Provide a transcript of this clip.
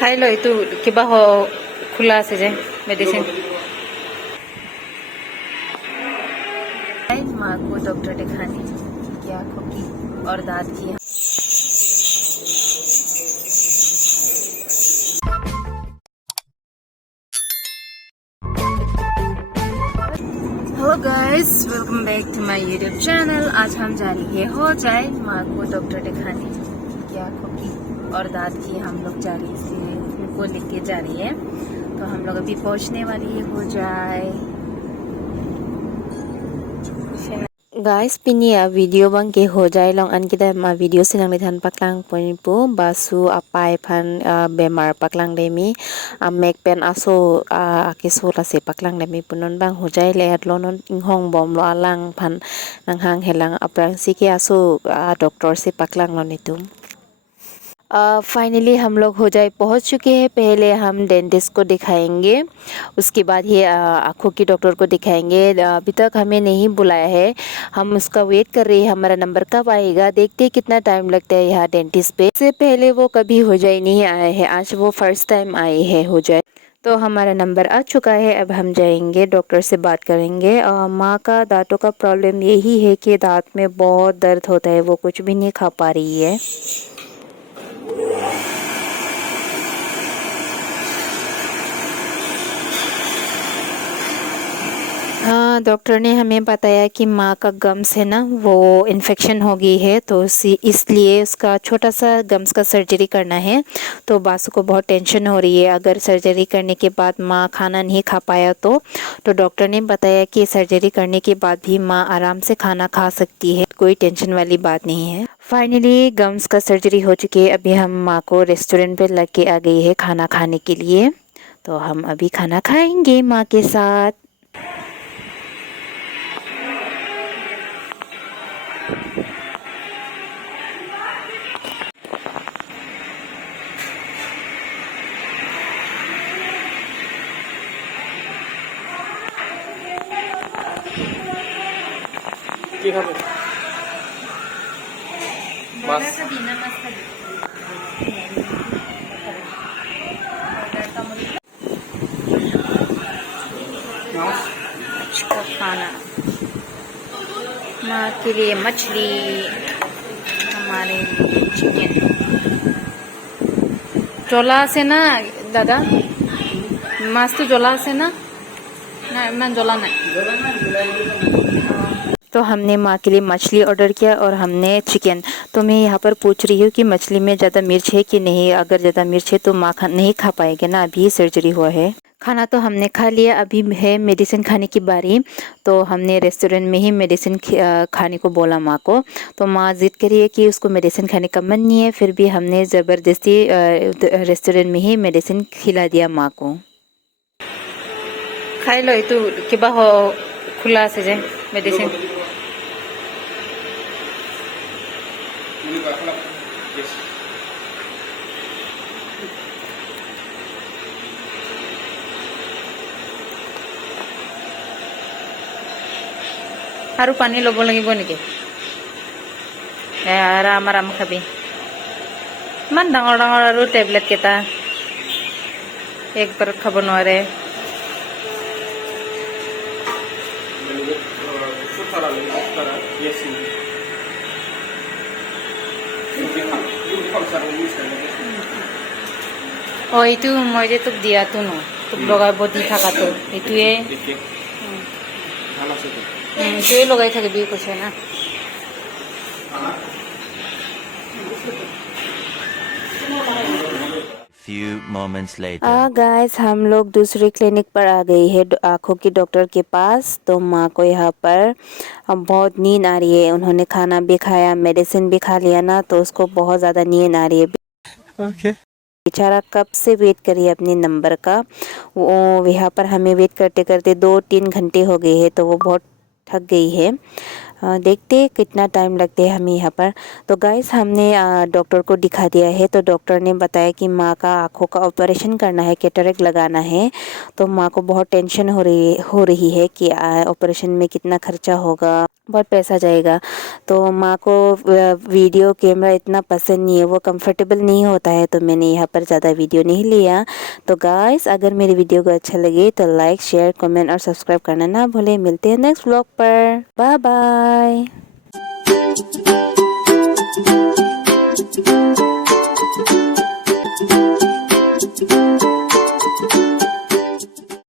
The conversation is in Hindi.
খাই ল এইটো কিবা খোলা আছে যে মেডিসিন माँ को डॉक्टर दिखाने की आँखों की और दांत की। Hello guys, welcome back to my YouTube channel. आज हम जा रही है हो जाए माँ को डॉक्टर दिखाने की आँखों की और दांत की। हम लोग जा रही है, उनको लेके जा रही है, तो हम लोग अभी पहुँचने वाली है हो जाए। Guys, pinia video bang ke ho jai long an kita ma video sinang lithan paklang ponipu basu apai phan bemar paklang demi mek pen aso akiso la se paklang demi punon bang ho jai le lonon inghong bom lo alang phan nang hang helang aprang si ke aso doctor से paklang lo nitum। फाइनली हम लोग हो जाए पहुंच चुके हैं। पहले हम डेंटिस्ट को दिखाएंगे, उसके बाद ही आँखों की डॉक्टर को दिखाएंगे। अभी तक हमें नहीं बुलाया है, हम उसका वेट कर रहे हैं हमारा नंबर कब आएगा। देखते हैं कितना टाइम लगता है यहाँ डेंटिस्ट पे। इससे पहले वो कभी हो जाए नहीं आए हैं, आज वो फर्स्ट टाइम आए हैं हो जाए। तो हमारा नंबर आ चुका है, अब हम जाएंगे डॉक्टर से बात करेंगे। माँ का दांतों का प्रॉब्लम यही है कि दांत में बहुत दर्द होता है, वो कुछ भी नहीं खा पा रही है। हाँ, डॉक्टर ने हमें बताया कि माँ का गम्स है ना, वो इन्फेक्शन हो गई है, तो इसलिए उसका छोटा सा गम्स का सर्जरी करना है। तो बासु को बहुत टेंशन हो रही है, अगर सर्जरी करने के बाद माँ खाना नहीं खा पाया तो डॉक्टर ने बताया कि सर्जरी करने के बाद भी माँ आराम से खाना खा सकती है, कोई टेंशन वाली बात नहीं है। फाइनली गम्स का सर्जरी हो चुकी है। अभी हम माँ को रेस्टोरेंट पे लेके आ गई है खाना खाने के लिए, तो हम अभी खाना खाएंगे माँ के साथ। কি খাবে মাছ का खाना, माँ के लिए मछली, हमारे लिए चिकन। জলা আছে না দাদা? মাছ তো জলা আছে না? না ইমান জলা নাই। तो हमने माँ के लिए मछली ऑर्डर किया और हमने चिकन। तो मैं यहाँ पर पूछ रही हूँ कि मछली में ज़्यादा मिर्च है कि नहीं। अगर ज़्यादा मिर्च है तो माँ नहीं खा पाएगी ना, अभी सर्जरी हुआ है। खाना तो हमने खा लिया, अभी है मेडिसिन खाने की बारी। तो हमने रेस्टोरेंट में ही मेडिसिन खाने को बोला माँ को। तो माँ जिद करी है कि उसको मेडिसिन खाने का मन नहीं है, फिर भी हमने ज़बरदस्ती रेस्टोरेंट में ही मेडिसिन खिला दिया माँ को। खाई लो तो किबा खुला से जे मेडिसिन আৰু পানী ল'ব লাগিব নেকি? আৰাম আৰাম খাবি। ইমান ডাঙৰ ডাঙৰ আৰু টেবলেট কেইটা একবাৰত খাব নোৱাৰে। এইটো মই যে তোক দিয়াটো ন, তোক লগাব দি থাকাটো এইটোৱে এইটোৱে লগাই থাকিবি কৈছে না। Few moments later. गाइस, हम लोग दूसरे क्लिनिक पर आ गई है आँखों की डॉक्टर के पास। तो माँ को यहाँ पर बहुत नींद आ रही है, उन्होंने खाना भी खाया, मेडिसिन भी खा लिया ना, तो उसको बहुत ज़्यादा नींद आ रही है। ओके बेचारा कब से वेट कर रही है अपने नंबर का। वो यहाँ पर हमें वेट करते करते 2-3 घंटे हो गए हैं, तो वो बहुत थक गई है। देखते कितना टाइम लगते हैं हमें यहाँ पर। तो गाइस, हमने डॉक्टर को दिखा दिया है। तो डॉक्टर ने बताया कि माँ का आँखों का ऑपरेशन करना है, कैटरेक्ट लगाना है। तो माँ को बहुत टेंशन हो रही है कि ऑपरेशन में कितना खर्चा होगा, बहुत पैसा जाएगा। तो माँ को वीडियो कैमरा इतना पसंद नहीं है, वो कंफर्टेबल नहीं होता है, तो मैंने यहाँ पर ज़्यादा वीडियो नहीं लिया। तो गाइस अगर मेरी वीडियो को अच्छा लगे तो लाइक शेयर कमेंट और सब्सक्राइब करना ना भूलें। मिलते हैं नेक्स्ट व्लॉग पर। Bye bye.